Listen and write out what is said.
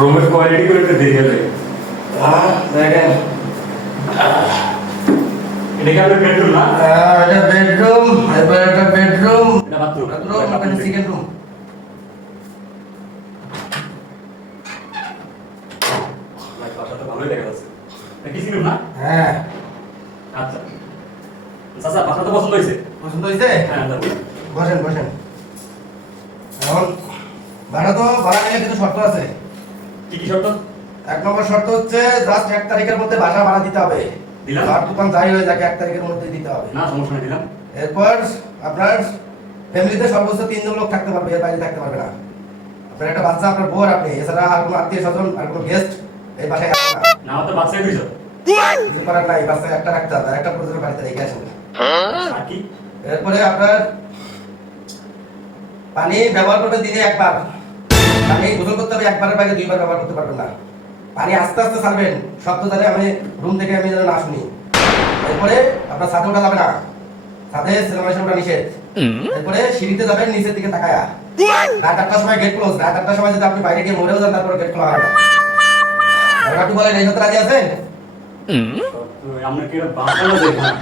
রুমের কোয়ালিটি গুলো একটু দেখে দেয় হ্যাঁ দেখেন। এটা কি আপনার বেডরুম না? এটা বেডরুম এরপর একটা বেডরুম এটা বাথরুম বাথরুম সেকেন্ড রুম বাসাটা ভালোই দেখা যাচ্ছে। এটা কি রুম না? হ্যাঁ। আচ্ছা। চাচা বাসা তো পছন্দ হয়েছে? পছন্দ হয়েছে? হ্যাঁ বসেন বসেন। এখন ভাড়া তো ভাড়া নিয়ে কিছু শর্ত আছে। কি কি শর্ত এক নম্বর শর্ত হচ্ছে জাস্ট এক তারিখের মধ্যে বাসা ভাড়া দিতে হবে। দিলাম। আর দোকান যাই হয়ে যাকে এক তারিখের মধ্যে দিতে হবে। না সমস্যা নেই দিলাম। এরপর আপনার ফ্যামিলিতে সর্বোচ্চ তিনজন লোক থাকতে পারবে এর বাইরে থাকতে পারবে না। আপনার একটা বাচ্চা আপনার বউ আপনি এছাড়া আর কোনো আত্মীয় স্বজন আর কোনো গেস্ট এই বাসায় আসবে না। না তো বাচ্চাই দুইজন। কিছু করার নাই বাচ্চা একটা রাখতে হবে একটা প্রয়োজনে বাড়িতে রেখে আর কি? এরপরে আপনার পানি ব্যবহার করবেন দিনে একবার। পানি গোসল করতে হবে একবারের বাইরে দুইবার ব্যবহার করতে পারবেন না। পানি আস্তে আস্তে ছাড়বেন শব্দ জানে আমি রুম থেকে আমি যেন না শুনি। এরপরে আপনার ছাদে ওঠা যাবে না। ছাদে সিনেমা ওঠা নিষেধ। এরপরে সিঁড়িতে যাবেন নিচের দিকে তাকায়া। রাত আটটার সময় গেট ক্লোজ রাত আটটার সময় যদি আপনি বাইরে গিয়ে মরেও যান তারপরে গেট খোলা হবে না। বলেন এই সাথে রাজি আছেন? আমরা কি এটা বাসা না? যেখানে